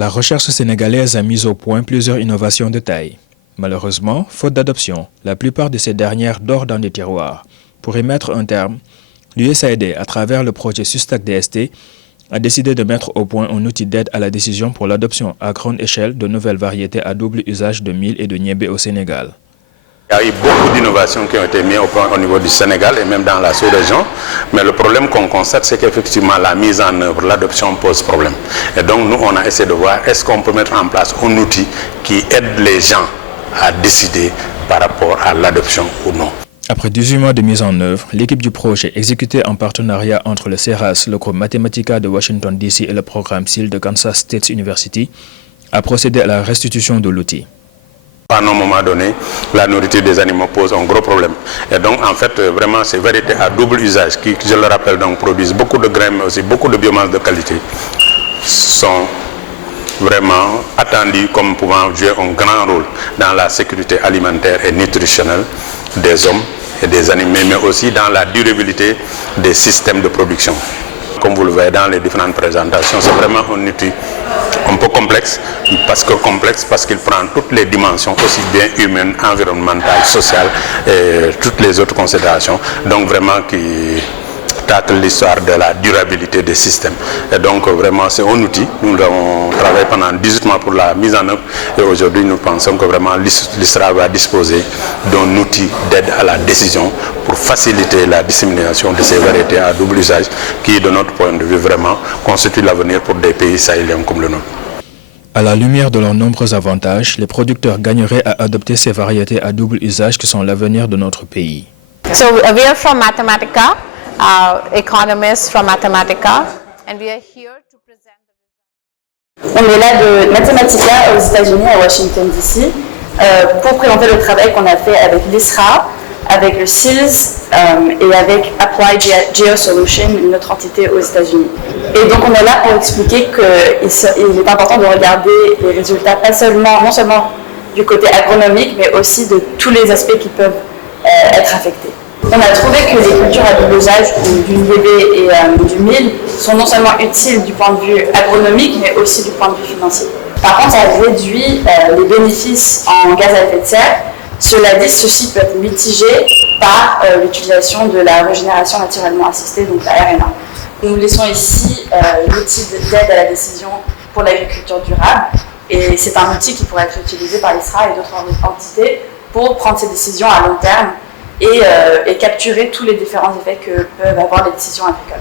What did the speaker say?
La recherche sénégalaise a mis au point plusieurs innovations de taille. Malheureusement, faute d'adoption, la plupart de ces dernières dorment dans des tiroirs. Pour y mettre un terme, l'USAID, à travers le projet Sustac DST, a décidé de mettre au point un outil d'aide à la décision pour l'adoption à grande échelle de nouvelles variétés à double usage de mil et de niébé au Sénégal. Il y a eu beaucoup d'innovations qui ont été mises au point au niveau du Sénégal et même dans la sous-région. Mais le problème qu'on constate, c'est qu'effectivement la mise en œuvre, l'adoption pose problème. Et donc nous, on a essayé de voir est-ce qu'on peut mettre en place un outil qui aide les gens à décider par rapport à l'adoption ou non. Après 18 mois de mise en œuvre, l'équipe du projet, exécutée en partenariat entre le CERAS, le groupe Mathematica de Washington DC et le programme SEAL de Kansas State University, a procédé à la restitution de l'outil. À un moment donné, la nourriture des animaux pose un gros problème. Et donc, en fait, vraiment, ces variétés à double usage, qui, je le rappelle, donc, produisent beaucoup de graines, mais aussi beaucoup de biomasse de qualité, sont vraiment attendues comme pouvant jouer un grand rôle dans la sécurité alimentaire et nutritionnelle des hommes et des animaux, mais aussi dans la durabilité des systèmes de production. Comme vous le voyez dans les différentes présentations, c'est vraiment un outil un peu complexe parce qu'il prend toutes les dimensions, aussi bien humaines, environnementales, sociales et toutes les autres considérations. Donc vraiment qui traite l'histoire de la durabilité des systèmes. Et donc vraiment c'est un outil. Nous avons travaillé pendant 18 mois pour la mise en œuvre et aujourd'hui nous pensons que vraiment l'ISRA va disposer d'un outil d'aide à la décision pour faciliter la dissémination de ces variétés à double usage qui, de notre point de vue, vraiment constituent l'avenir pour des pays sahéliens comme le nôtre. À la lumière de leurs nombreux avantages, les producteurs gagneraient à adopter ces variétés à double usage qui sont l'avenir de notre pays. So we are from Mathematica, economists from Mathematica, and we are here to present. On est là de Mathematica aux États-Unis, à Washington DC, pour présenter le travail qu'on a fait avec l'ISRA, avec le SEALS et avec Applied Geosolutions, une autre entité aux États-Unis. Et donc on est là pour expliquer qu'il est important de regarder les résultats, non seulement du côté agronomique, mais aussi de tous les aspects qui peuvent être affectés. On a trouvé que les cultures à double usage, du niébé et du mil, sont non seulement utiles du point de vue agronomique, mais aussi du point de vue financier. Par contre, ça réduit les bénéfices en gaz à effet de serre. Cela dit, ceci peut être mitigé par l'utilisation de la régénération naturellement assistée, donc la RNA. Nous laissons ici l'outil d'aide à la décision pour l'agriculture durable, et c'est un outil qui pourrait être utilisé par l'ISRA et d'autres entités pour prendre ces décisions à long terme et capturer tous les différents effets que peuvent avoir les décisions agricoles.